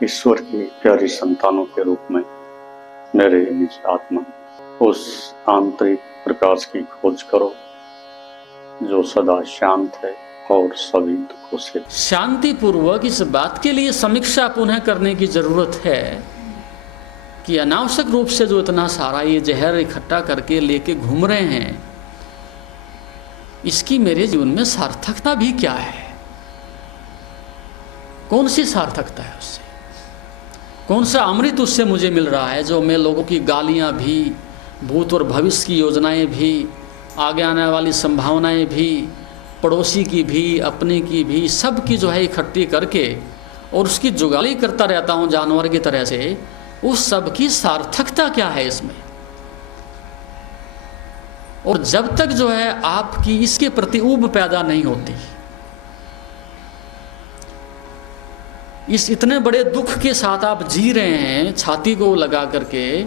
ईश्वर की प्यारी संतानों के रूप में मेरे निज आत्मा उस आंतरिक प्रकाश की खोज करो जो सदा शांत है और सभी दुखों से शांति पूर्वक इस बात के लिए समीक्षा पुनः करने की जरूरत है कि अनावश्यक रूप से जो इतना सारा ये जहर इकट्ठा करके लेके घूम रहे हैं, इसकी मेरे जीवन में सार्थकता भी क्या है? कौन सी सार्थकता है उससे? कौन सा अमृत उससे मुझे मिल रहा है जो मैं लोगों की गालियां भी, भूत और भविष्य की योजनाएं भी, आगे आने वाली संभावनाएं भी, पड़ोसी की भी, अपने की भी, सब की जो है इकट्ठी करके और उसकी जुगाली करता रहता हूँ जानवर की तरह से, उस सब की सार्थकता क्या है इसमें? और जब तक जो है आपकी इसके प्रति ऊब पैदा नहीं होती, इस इतने बड़े दुख के साथ आप जी रहे हैं छाती को लगा करके,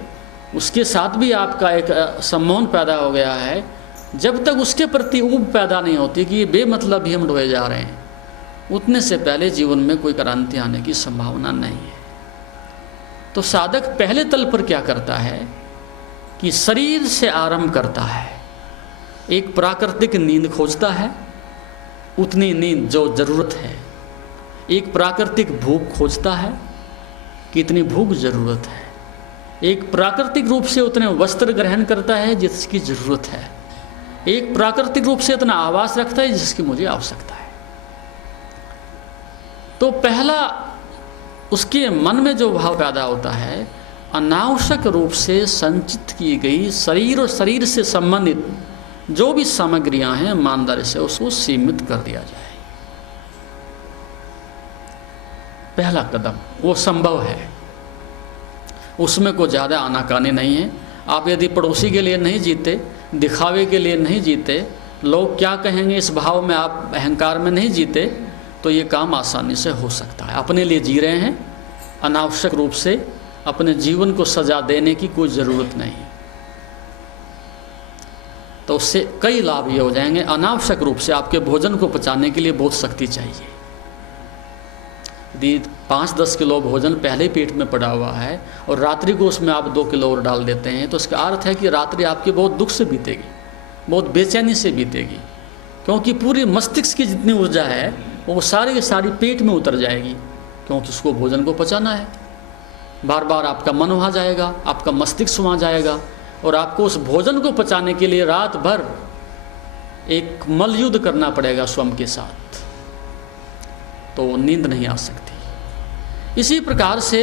उसके साथ भी आपका एक सम्मोहन पैदा हो गया है, जब तक उसके प्रति ऊब पैदा नहीं होती कि ये बेमतलब ही हम ढोए जा रहे हैं, उतने से पहले जीवन में कोई क्रांति आने की संभावना नहीं है। तो साधक पहले तल पर क्या करता है कि शरीर से आरंभ करता है, एक प्राकृतिक नींद खोजता है, उतनी नींद जो जरूरत है। एक प्राकृतिक भूख खोजता है, कितनी भूख जरूरत है। एक प्राकृतिक रूप से उतने वस्त्र ग्रहण करता है जिसकी जरूरत है। एक प्राकृतिक रूप से इतना आवास रखता है जिसकी मुझे आवश्यकता है। तो पहला उसके मन में जो भाव पैदा होता है, अनावश्यक रूप से संचित की गई शरीर और शरीर से संबंधित जो भी सामग्रियां हैं, ईमानदारी से उसको सीमित कर दिया जाए। पहला कदम वो संभव है, उसमें कोई ज़्यादा आनाकानी नहीं है। आप यदि पड़ोसी के लिए नहीं जीते, दिखावे के लिए नहीं जीते, लोग क्या कहेंगे इस भाव में आप अहंकार में नहीं जीते, तो ये काम आसानी से हो सकता है। अपने लिए जी रहे हैं, अनावश्यक रूप से अपने जीवन को सजा देने की कोई ज़रूरत नहीं, तो उससे कई लाभ ये हो जाएंगे। अनावश्यक रूप से आपके भोजन को पचाने के लिए बहुत शक्ति चाहिए। यदि 5-10 किलो भोजन पहले पेट में पड़ा हुआ है और रात्रि को उसमें आप 2 किलो और डाल देते हैं, तो इसका अर्थ है कि रात्रि आपकी बहुत दुख से बीतेगी, बहुत बेचैनी से बीतेगी, क्योंकि पूरी मस्तिष्क की जितनी ऊर्जा है वो सारी की सारी पेट में उतर जाएगी, क्योंकि उसको भोजन को पचाना है। बार बार आपका मन वहाँ जाएगा, आपका मस्तिष्क वहाँ जाएगा, और आपको उस भोजन को पचाने के लिए रात भर एक मल्लयुद्ध करना पड़ेगा स्वयं के साथ, तो नींद नहीं आ सकती। इसी प्रकार से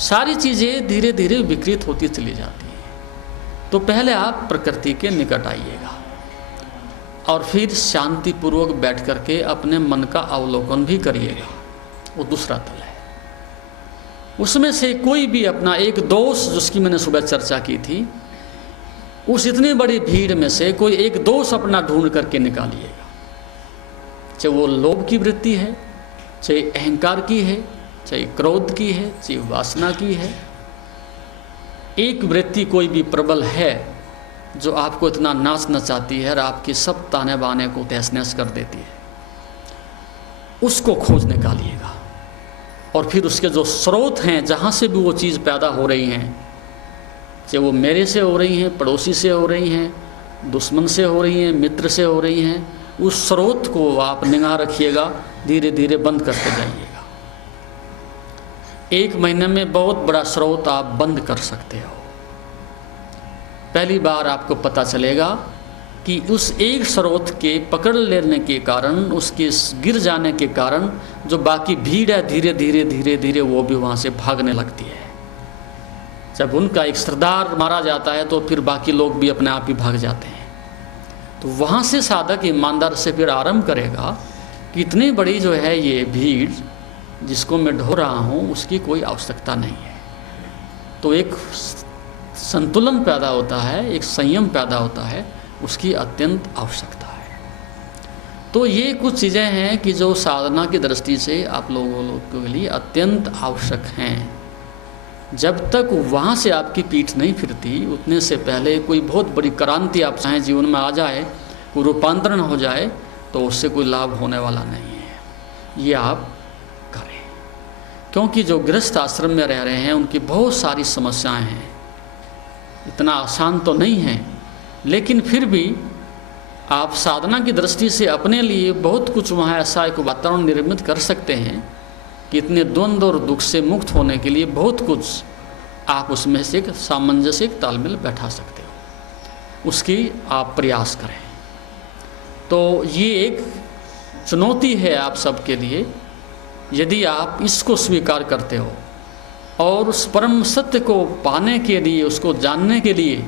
सारी चीज़ें धीरे धीरे विकृत होती चली जाती हैं। तो पहले आप प्रकृति के निकट आइएगा और फिर शांतिपूर्वक बैठ करके अपने मन का अवलोकन भी करिएगा, वो दूसरा तल है। उसमें से कोई भी अपना एक दोष, जिसकी मैंने सुबह चर्चा की थी, उस इतनी बड़ी भीड़ में से कोई एक दोष अपना ढूंढ करके निकालिएगा, चाहे वो लोभ की वृत्ति है, चाहे अहंकार की है, चाहे क्रोध की है, चाहे वासना की है। एक वृत्ति कोई भी प्रबल है जो आपको इतना नाच नचाती है और आपकी सब ताने बाने को तहस नहस कर देती है, उसको खोज निकालिएगा। और फिर उसके जो स्रोत हैं, जहाँ से भी वो चीज़ पैदा हो रही हैं, चाहे वो मेरे से हो रही हैं, पड़ोसी से हो रही हैं, दुश्मन से हो रही हैं, मित्र से हो रही हैं, उस स्रोत को आप निगाह रखिएगा, धीरे धीरे बंद करते जाइएगा। 1 महीने में बहुत बड़ा स्रोत आप बंद कर सकते हो। पहली बार आपको पता चलेगा कि उस एक स्रोत के पकड़ लेने के कारण, उसके गिर जाने के कारण जो बाकी भीड़ है, धीरे धीरे धीरे धीरे वो भी वहाँ से भागने लगती है। जब उनका एक सरदार मारा जाता है तो फिर बाकी लोग भी अपने आप ही भाग जाते हैं। तो वहाँ से साधक ईमानदार से फिर आरंभ करेगा कि इतनी बड़ी जो है ये भीड़ जिसको मैं ढो रहा हूँ, उसकी कोई आवश्यकता नहीं है। तो एक संतुलन पैदा होता है, एक संयम पैदा होता है, उसकी अत्यंत आवश्यकता है। तो ये कुछ चीज़ें हैं कि जो साधना की दृष्टि से आप लोगों के लिए अत्यंत आवश्यक हैं। जब तक वहाँ से आपकी पीठ नहीं फिरती, उतने से पहले कोई बहुत बड़ी क्रांति आप चाहें जीवन में आ जाए, कोई रूपांतरण हो जाए, तो उससे कोई लाभ होने वाला नहीं है। ये आप करें। क्योंकि जो गृहस्थ आश्रम में रह रहे हैं उनकी बहुत सारी समस्याएं हैं, इतना आसान तो नहीं है, लेकिन फिर भी आप साधना की दृष्टि से अपने लिए बहुत कुछ वहाँ ऐसा एक वातावरण निर्मित कर सकते हैं कि इतने द्वंद्व और दुख से मुक्त होने के लिए बहुत कुछ आप उसमें से एक सामंजस्य, एक तालमेल बैठा सकते हो। उसकी आप प्रयास करें। तो ये एक चुनौती है आप सबके लिए, यदि आप इसको स्वीकार करते हो और उस परम सत्य को पाने के लिए, उसको जानने के लिए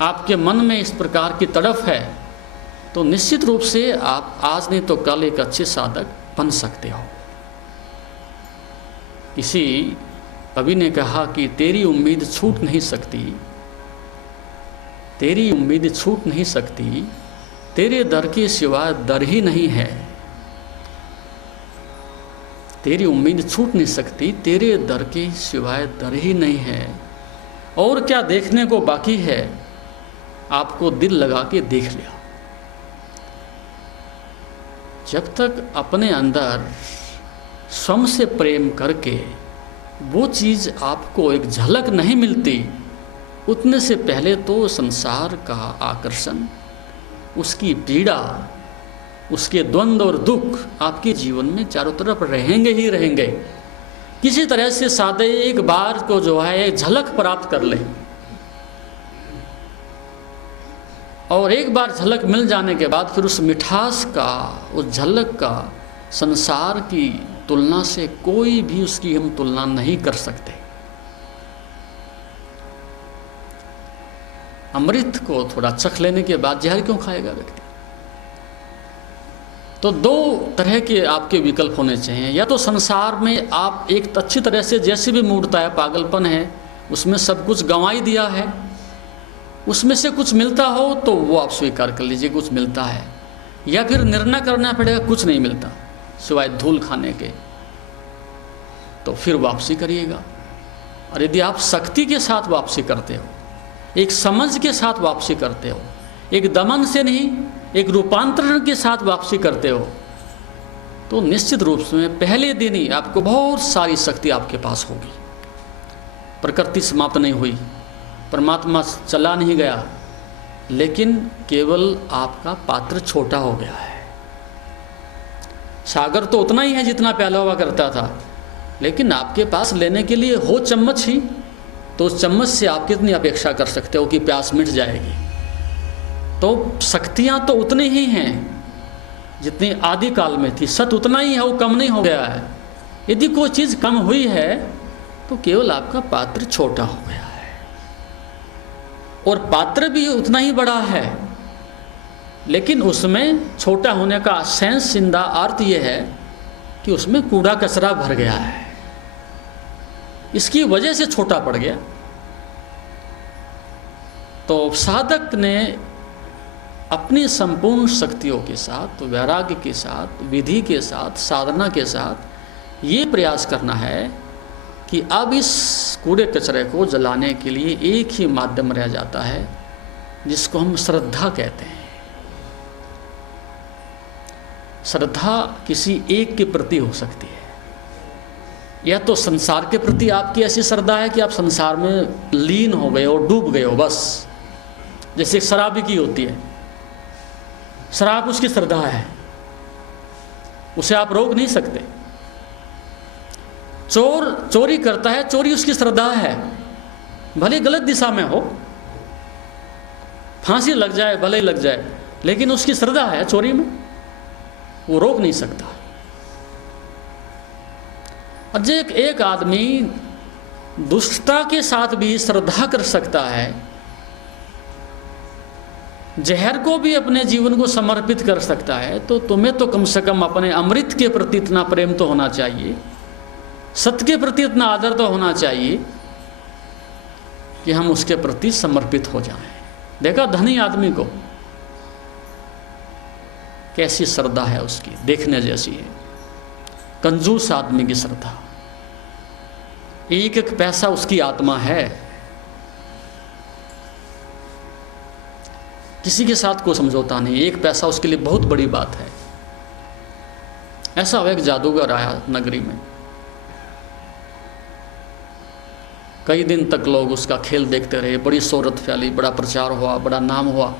आपके मन में इस प्रकार की तड़फ है, तो निश्चित रूप से आप आज नहीं तो कल एक अच्छे साधक बन सकते हो। किसी कवि ने कहा कि तेरी उम्मीद छूट नहीं सकती, तेरी उम्मीद छूट नहीं सकती, तेरे दर के सिवाय दर ही नहीं है। तेरी उम्मीद छूट नहीं सकती, तेरे दर के सिवाय दर ही नहीं है। और क्या देखने को बाकी है, आपको दिल लगा के देख लिया। जब तक अपने अंदर स्वयं से प्रेम करके वो चीज़ आपको एक झलक नहीं मिलती, उतने से पहले तो संसार का आकर्षण, उसकी पीड़ा, उसके द्वंद्व और दुख आपके जीवन में चारों तरफ रहेंगे ही रहेंगे। किसी तरह से सादे एक बार को जो है एक झलक प्राप्त कर ले, और एक बार झलक मिल जाने के बाद फिर उस मिठास का, उस झलक का संसार की तुलना से कोई भी उसकी हम तुलना नहीं कर सकते। अमृत को थोड़ा चख लेने के बाद जहर क्यों खाएगा व्यक्ति? तो दो तरह के आपके विकल्प होने चाहिए। या तो संसार में आप एक अच्छी तरह से, जैसे भी मूर्ता है, पागलपन है, उसमें सब कुछ गंवा ही दिया है, उसमें से कुछ मिलता हो तो वो आप स्वीकार कर लीजिए कुछ मिलता है, या फिर निर्णय करना पड़ेगा कुछ नहीं मिलता सिवाय धूल खाने के, तो फिर वापसी करिएगा। और यदि आप शक्ति के साथ वापसी करते हो, एक समझ के साथ वापसी करते हो, एक दमन से नहीं, एक रूपांतरण के साथ वापसी करते हो, तो निश्चित रूप से पहले दिन ही आपको बहुत सारी शक्ति आपके पास होगी। प्रकृति समाप्त नहीं हुई, परमात्मा चला नहीं गया, लेकिन केवल आपका पात्र छोटा हो गया है। सागर तो उतना ही है जितना पहले हुआ करता था, लेकिन आपके पास लेने के लिए हो चम्मच ही, तो उस चम्मच से आप कितनी अपेक्षा कर सकते हो कि प्यास मिट जाएगी। तो शक्तियाँ तो उतनी ही हैं जितनी आदि काल में थी, सत उतना ही है, वो कम नहीं हो गया है। यदि कोई चीज़ कम हुई है तो केवल आपका पात्र छोटा हो गया है, और पात्र भी उतना ही बड़ा है, लेकिन उसमें छोटा होने का सेंस, जिंदा अर्थ ये है कि उसमें कूड़ा कचरा भर गया है, इसकी वजह से छोटा पड़ गया। तो साधक ने अपनी संपूर्ण शक्तियों के साथ, वैराग्य के साथ, विधि के साथ, साधना के साथ ये प्रयास करना है कि अब इस कूड़े कचरे को जलाने के लिए एक ही माध्यम रह जाता है, जिसको हम श्रद्धा कहते हैं। श्रद्धा किसी एक के प्रति हो सकती है, या तो संसार के प्रति आपकी ऐसी श्रद्धा है कि आप संसार में लीन हो गए हो, डूब गए हो बस, जैसे शराबी की होती है। शराब उसकी श्रद्धा है, उसे आप रोक नहीं सकते। चोर चोरी करता है, चोरी उसकी श्रद्धा है, भले गलत दिशा में हो, फांसी लग जाए भले ही लग जाए, लेकिन उसकी श्रद्धा है चोरी में, वो रोक नहीं सकता। और एक आदमी दुष्टता के साथ भी श्रद्धा कर सकता है, जहर को भी अपने जीवन को समर्पित कर सकता है, तो तुम्हें तो कम से कम अपने अमृत के प्रति इतना प्रेम तो होना चाहिए, सत्य के प्रति इतना आदर तो होना चाहिए कि हम उसके प्रति समर्पित हो जाएं। देखा धनी आदमी को, कैसी श्रद्धा है उसकी, देखने जैसी है। कंजूस आदमी की श्रद्धा, एक एक पैसा उसकी आत्मा है, किसी के साथ कोई समझौता नहीं, एक पैसा उसके लिए बहुत बड़ी बात है। ऐसा एक जादूगर आया नगरी में, कई दिन तक लोग उसका खेल देखते रहे, बड़ी शोहरत फैली, बड़ा प्रचार हुआ, बड़ा नाम हुआ।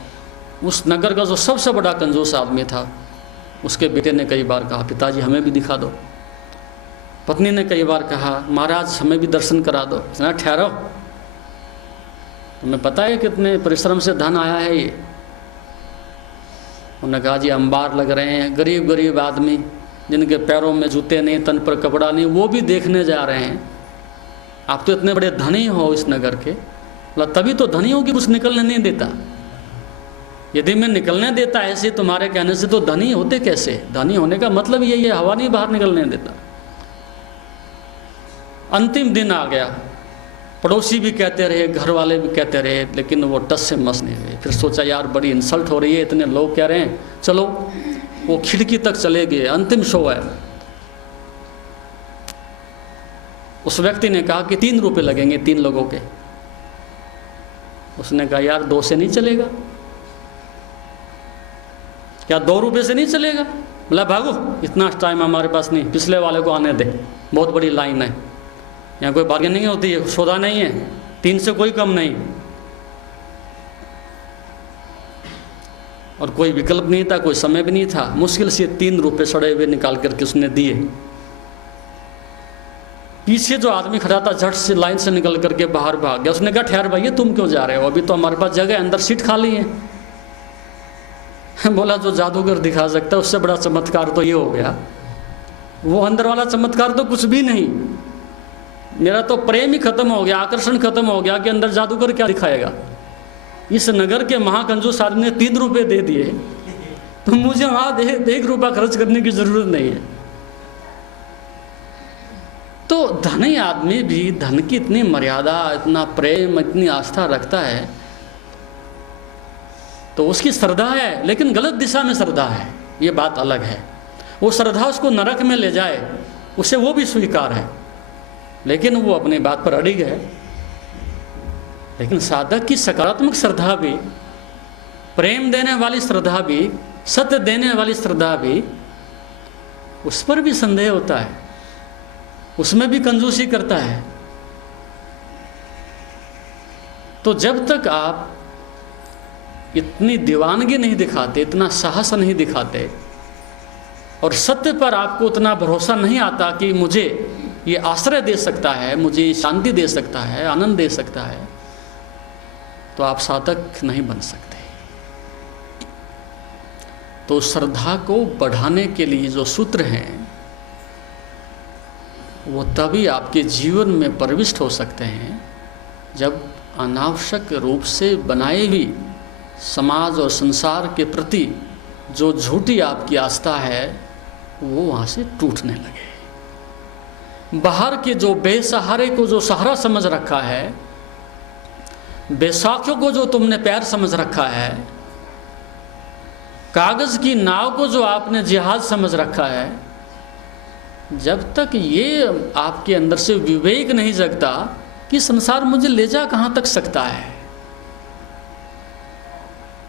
उस नगर का जो सबसे बड़ा कंजूस आदमी था, उसके बेटे ने कई बार कहा, पिताजी हमें भी दिखा दो। पत्नी ने कई बार कहा, महाराज हमें भी दर्शन करा दो। इतना ठहरो, तुम्हें पता है कितने परिश्रम से धन आया है ये। उन्होंने कहा, जी अंबार लग रहे हैं, गरीब गरीब आदमी जिनके पैरों में जूते नहीं, तन पर कपड़ा नहीं, वो भी देखने जा रहे हैं। आप तो इतने बड़े धनी हो इस नगर के, मतलब तभी तो धनी हो कि कुछ निकलने नहीं देता। यदि मैं निकलने देता ऐसे तुम्हारे कहने से, तो धनी होते कैसे? धनी होने का मतलब यही है, हवा नहीं बाहर निकलने देता। अंतिम दिन आ गया, पड़ोसी भी कहते रहे, घर वाले भी कहते रहे, लेकिन वो टस से मस नहीं हुए। फिर सोचा यार बड़ी इंसल्ट हो रही है, इतने लोग कह रहे हैं, चलो। वो खिड़की तक चले गए, अंतिम शो है। उस व्यक्ति ने कहा कि 3 रुपये लगेंगे 3 लोगों के। उसने कहा यार 2 से नहीं चलेगा। क्या 2 रुपये से नहीं चलेगा? बोला भागो, इतना टाइम हमारे पास नहीं, पिछले वाले को आने दे, बहुत बड़ी लाइन है, यहाँ कोई बार्गेनिंग नहीं होती है, सौदा नहीं है, 3 से कोई कम नहीं। और कोई विकल्प नहीं था, कोई समय भी नहीं था। मुश्किल से 3 रुपये सड़े हुए निकाल करके उसने दिए। पीछे जो आदमी खड़ा था झट से लाइन से निकल करके बाहर भाग गया। उसने कहा ठहर भैया, तुम क्यों जा रहे हो? अभी तो हमारे पास जगह, अंदर सीट खाली है। बोला जो जादूगर दिखा सकता है उससे बड़ा चमत्कार तो ये हो गया। वो अंदर वाला चमत्कार तो कुछ भी नहीं, मेरा तो प्रेम ही खत्म हो गया, आकर्षण खत्म हो गया कि अंदर जादूगर क्या दिखाएगा। इस नगर के महाकंजूस आदमी ने 3 रुपये दे दिए, तो मुझे वहाँ 1 रुपया खर्च करने की जरूरत नहीं है। तो धनी आदमी भी धन की इतनी मर्यादा, इतना प्रेम, इतनी आस्था रखता है, तो उसकी श्रद्धा है, लेकिन गलत दिशा में श्रद्धा है, ये बात अलग है। वो श्रद्धा उसको नरक में ले जाए, उसे वो भी स्वीकार है, लेकिन वो अपनी बात पर अड़िग है। लेकिन साधक की सकारात्मक श्रद्धा भी, प्रेम देने वाली श्रद्धा भी, सत्य देने वाली श्रद्धा भी, उस पर भी संदेह होता है, उसमें भी कंजूसी करता है। तो जब तक आप इतनी दीवानगी नहीं दिखाते, इतना साहस नहीं दिखाते, और सत्य पर आपको उतना भरोसा नहीं आता कि मुझे ये आश्रय दे सकता है, मुझे शांति दे सकता है, आनंद दे सकता है, तो आप साधक नहीं बन सकते। तो श्रद्धा को बढ़ाने के लिए जो सूत्र हैं वो तभी आपके जीवन में प्रविष्ट हो सकते हैं जब अनावश्यक रूप से बनाई हुई समाज और संसार के प्रति जो झूठी आपकी आस्था है वो वहाँ से टूटने लगे। बाहर के जो बेसहारे को जो सहारा समझ रखा है, बैसाखियों को जो तुमने पैर समझ रखा है, कागज की नाव को जो आपने जिहाज समझ रखा है, जब तक ये आपके अंदर से विवेक नहीं जगता कि संसार मुझे ले जा कहाँ तक सकता है,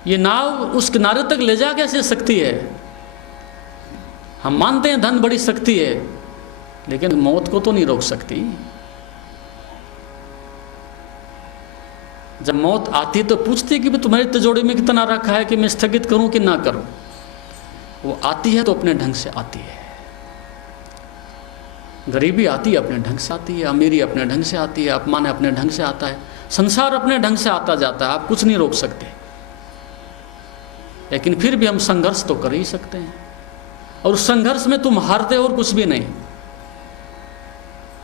ये नाव उस किनारे तक ले जा कैसे सकती है। हम मानते हैं धन बड़ी शक्ति है, लेकिन मौत को तो नहीं रोक सकती। जब मौत आती है तो पूछती है कि तुम्हारी तिजोरी में कितना रखा है कि मैं स्थगित करूं कि ना करूं। वो आती है तो अपने ढंग से आती है। गरीबी आती है अपने ढंग से आती है, अमीरी अपने ढंग से आती है, अपमान अपने ढंग से आता है, संसार अपने ढंग से आता जाता है, आप कुछ नहीं रोक सकते। लेकिन फिर भी हम संघर्ष तो कर ही सकते हैं, और उस संघर्ष में तुम हारते हो और कुछ भी नहीं।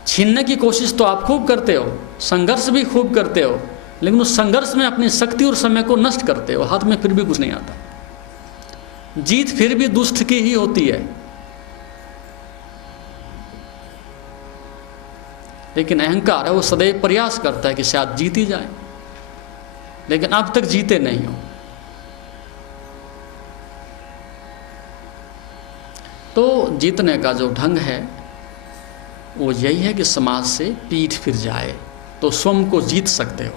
छीनने की कोशिश तो आप खूब करते हो, संघर्ष भी खूब करते हो, लेकिन उस संघर्ष में अपनी शक्ति और समय को नष्ट करते हो, हाथ में फिर भी कुछ नहीं आता। जीत फिर भी दुष्ट की ही होती है, लेकिन अहंकार है वो सदैव प्रयास करता है कि शायद जीत ही जाए, लेकिन अब तक जीते नहीं हो। तो जीतने का जो ढंग है वो यही है कि समाज से पीठ फिर जाए तो स्वयं को जीत सकते हो।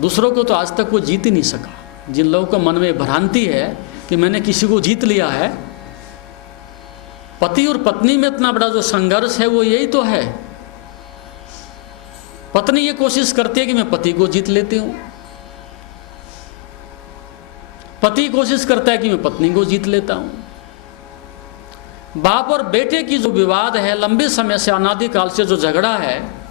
दूसरों को तो आज तक वो जीत ही नहीं सका। जिन लोगों को मन में भ्रांति है कि मैंने किसी को जीत लिया है, पति और पत्नी में इतना बड़ा जो संघर्ष है वो यही तो है पत्नी ये कोशिश करती है कि मैं पति को जीत लेती हूं, पति कोशिश करता है कि मैं पत्नी को जीत लेता हूं। बाप और बेटे की जो विवाद है, लंबे समय से अनादिकाल से जो झगड़ा है,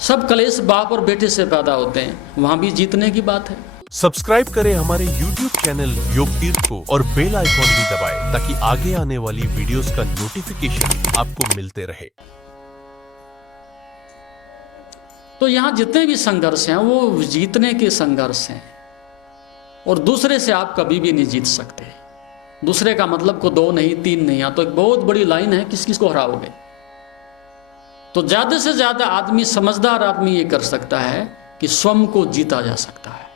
सब कलेश बाप और बेटे से पैदा होते हैं, वहां भी जीतने की बात है। सब्सक्राइब करें हमारे YouTube चैनल योग तीर्थ को और बेल आइकॉन भी दबाएं ताकि आगे आने वाली वीडियोस का नोटिफिकेशन आपको मिलते रहे। तो यहां जितने भी संघर्ष हैं वो जीतने के संघर्ष हैं, और दूसरे से आप कभी भी नहीं जीत सकते। दूसरे का मतलब को 2 नहीं 3 नहीं, या तो एक बहुत बड़ी लाइन है, किस किस को हराओगे। तो ज्यादा से ज्यादा आदमी, समझदार आदमी ये कर सकता है कि स्वयं को जीता जा सकता है,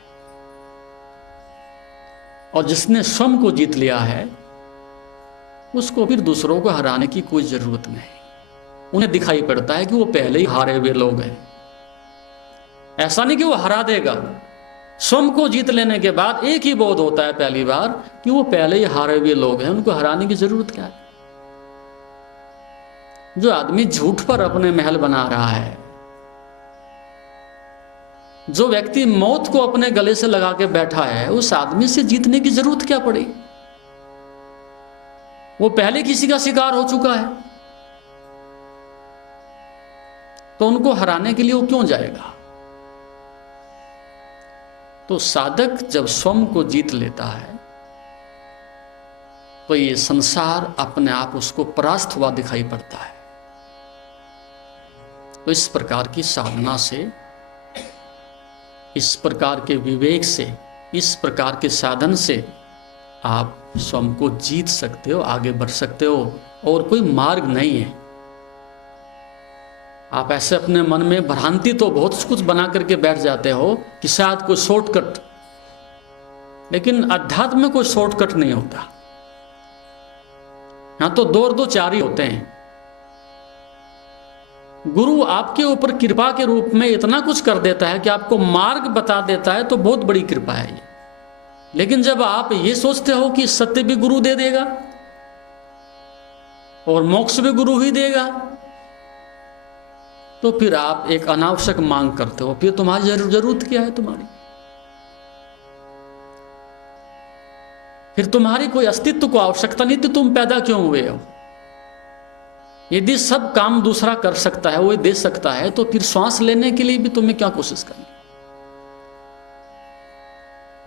और जिसने स्वयं को जीत लिया है उसको फिर दूसरों को हराने की कोई जरूरत नहीं। उन्हें दिखाई पड़ता है कि वो पहले ही हारे हुए लोग हैं। ऐसा नहीं कि वो हरा देगा, स्वयं को जीत लेने के बाद एक ही बोध होता है पहली बार कि वो पहले ही हारे हुए लोग हैं, उनको हराने की जरूरत क्या है। जो आदमी झूठ पर अपने महल बना रहा है, जो व्यक्ति मौत को अपने गले से लगा के बैठा है, उस आदमी से जीतने की जरूरत क्या पड़ी। वो पहले किसी का शिकार हो चुका है, तो उनको हराने के लिए वो क्यों जाएगा। तो साधक जब स्वयं को जीत लेता है तो ये संसार अपने आप उसको परास्त हुआ दिखाई पड़ता है। तो इस प्रकार की साधना से, इस प्रकार के विवेक से, इस प्रकार के साधन से आप स्वयं को जीत सकते हो, आगे बढ़ सकते हो, और कोई मार्ग नहीं है। आप ऐसे अपने मन में भ्रांति तो बहुत कुछ बना करके बैठ जाते हो कि शायद कोई शॉर्टकट, लेकिन अध्यात्म में कोई शॉर्टकट नहीं होता। यहां तो 2 और 2 4 ही होते हैं। गुरु आपके ऊपर कृपा के रूप में इतना कुछ कर देता है कि आपको मार्ग बता देता है, तो बहुत बड़ी कृपा है ये। लेकिन जब आप ये सोचते हो कि सत्य भी गुरु दे देगा और मोक्ष भी गुरु ही देगा, तो फिर आप एक अनावश्यक मांग करते हो। फिर तुम्हारी जरूरत क्या है तुम्हारी, फिर तुम्हारी कोई अस्तित्व को आवश्यकता नहीं थी, तुम पैदा क्यों हुए हो। यदि सब काम दूसरा कर सकता है, वो दे सकता है, तो फिर श्वास लेने के लिए भी तुम्हें क्या कोशिश करनी,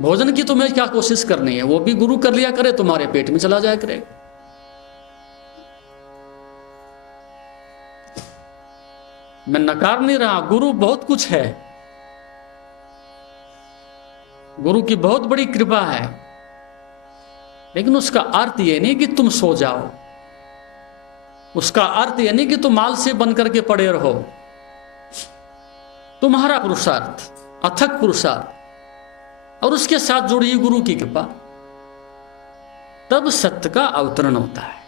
भोजन की तुम्हें क्या कोशिश करनी है, वो भी गुरु कर लिया करे, तुम्हारे पेट में चला जाया करेगा। मैं नकार नहीं रहा, गुरु बहुत कुछ है, गुरु की बहुत बड़ी कृपा है, लेकिन उसका अर्थ यह नहीं कि तुम सो जाओ, उसका अर्थ यह नहीं कि तुम आलसी बनकर के पड़े रहो। तुम्हारा पुरुषार्थ, अथक पुरुषार्थ, और उसके साथ जुड़ी हुई गुरु की कृपा, तब सत्य का अवतरण होता है।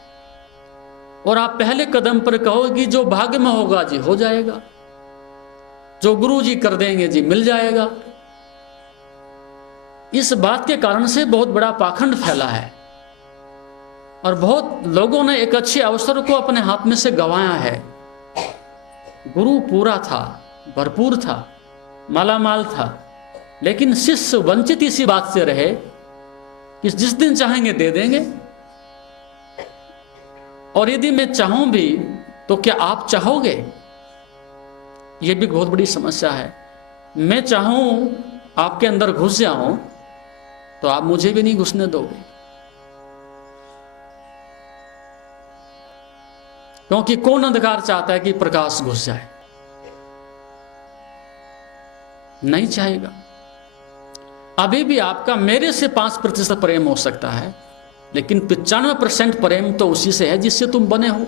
और आप पहले कदम पर कहो कि जो भाग्य में होगा जी हो जाएगा, जो गुरु जी कर देंगे जी मिल जाएगा। इस बात के कारण से बहुत बड़ा पाखंड फैला है, और बहुत लोगों ने एक अच्छे अवसर को अपने हाथ में से गंवाया है। गुरु पूरा था, भरपूर था, मालामाल था, लेकिन शिष्य वंचित इसी बात से रहे कि जिस दिन चाहेंगे दे देंगे, और यदि मैं चाहूं भी तो क्या आप चाहोगे। यह भी बहुत बड़ी समस्या है। मैं चाहूं आपके अंदर घुस जाऊं तो आप मुझे भी नहीं घुसने दोगे, क्योंकि कौन अंधकार चाहता है कि प्रकाश घुस जाए, नहीं चाहेगा। अभी भी आपका मेरे से 5% प्रेम हो सकता है, लेकिन 95% प्रेम तो उसी से है जिससे तुम बने हो।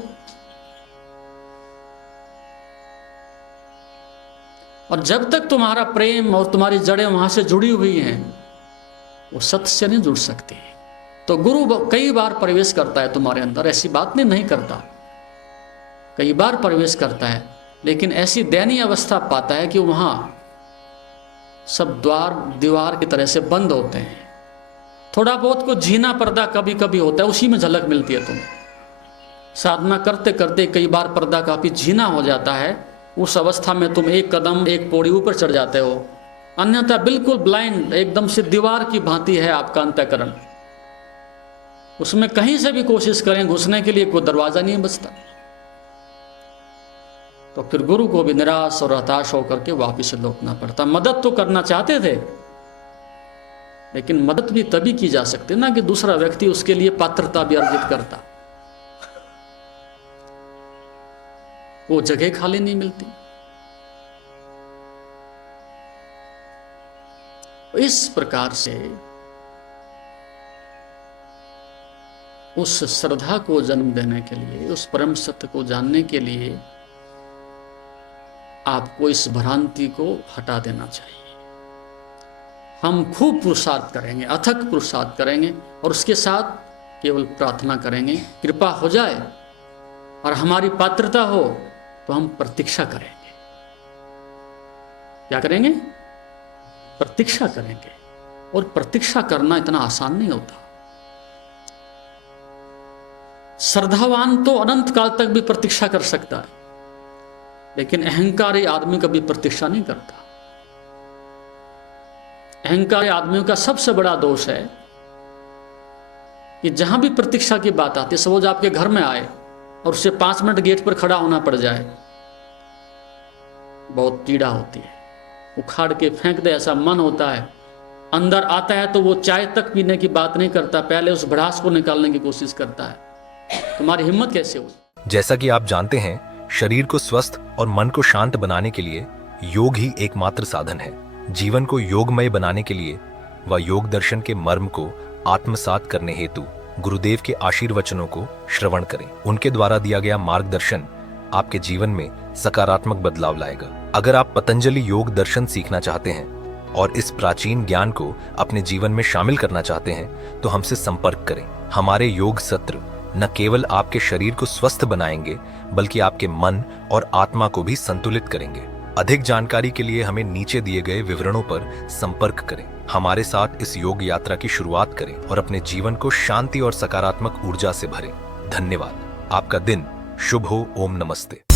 और जब तक तुम्हारा प्रेम और तुम्हारी जड़ें वहां से जुड़ी हुई हैं, वो सत्य से नहीं जुड़ सकती। तो गुरु कई बार प्रवेश करता है तुम्हारे अंदर, ऐसी बात नहीं करता, कई बार प्रवेश करता है, लेकिन ऐसी दयनीय अवस्था पाता है कि वहां सब द्वार दीवार की तरह से बंद होते हैं। थोड़ा बहुत कुछ झीना पर्दा कभी कभी होता है, उसी में झलक मिलती है तुम्हें। साधना करते करते कई बार पर्दा काफी झीना हो जाता है, उस अवस्था में तुम एक कदम एक पौड़ी ऊपर चढ़ जाते हो, अन्यथा बिल्कुल ब्लाइंड, एकदम से दीवार की भांति है आपका अंतःकरण। उसमें कहीं से भी कोशिश करें घुसने के लिए, कोई दरवाजा नहीं बचता। तो फिर गुरु को भी निराश और हताश होकर के वापिस लौटना पड़ता। मदद तो करना चाहते थे, लेकिन मदद भी तभी की जा सकती ना कि दूसरा व्यक्ति उसके लिए पात्रता भी अर्जित करता। वो जगह खाली नहीं मिलती। इस प्रकार से उस श्रद्धा को जन्म देने के लिए, उस परम सत्य को जानने के लिए आपको इस भ्रांति को हटा देना चाहिए। हम खूब पुरुषार्थ करेंगे, अथक पुरुषार्थ करेंगे और उसके साथ केवल प्रार्थना करेंगे, कृपा हो जाए और हमारी पात्रता हो तो हम प्रतीक्षा करेंगे। क्या करेंगे? प्रतीक्षा करेंगे। और प्रतीक्षा करना इतना आसान नहीं होता। श्रद्धावान तो अनंत काल तक भी प्रतीक्षा कर सकता है, लेकिन अहंकारी आदमी कभी प्रतीक्षा नहीं करता। अहंकारी आदमियों का सबसे बड़ा दोष है कि जहां भी प्रतीक्षा की बात आती है, सपोज आपके घर में आए और उससे 5 मिनट गेट पर खड़ा होना पड़ जाए, बहुत पीड़ा होती है। उखाड़ के फेंक दे ऐसा मन होता है। अंदर आता है तो वो चाय तक पीने की बात नहीं करता, पहले उस भड़ास को निकालने की कोशिश करता है। तुम्हारी हिम्मत कैसे हुई? जैसा कि आप जानते हैं, शरीर को स्वस्थ और मन को शांत बनाने के लिए योग ही एकमात्र साधन है। जीवन को योगमय बनाने के लिए व योग दर्शन के मर्म को आत्मसात करने हेतु गुरुदेव के आशीर्वचनों को श्रवण करें। उनके द्वारा दिया गया मार्गदर्शन आपके जीवन में सकारात्मक बदलाव लाएगा। अगर आप पतंजलि योग दर्शन सीखना चाहते हैं और इस प्राचीन ज्ञान को अपने जीवन में शामिल करना चाहते हैं तो हमसे संपर्क करें। हमारे योग सत्र न केवल आपके शरीर को स्वस्थ बनाएंगे, बल्कि आपके मन और आत्मा को भी संतुलित करेंगे। अधिक जानकारी के लिए हमें नीचे दिए गए विवरणों पर संपर्क करें। हमारे साथ इस योग यात्रा की शुरुआत करें और अपने जीवन को शांति और सकारात्मक ऊर्जा से भरें। धन्यवाद। आपका दिन शुभ हो। ओम नमस्ते।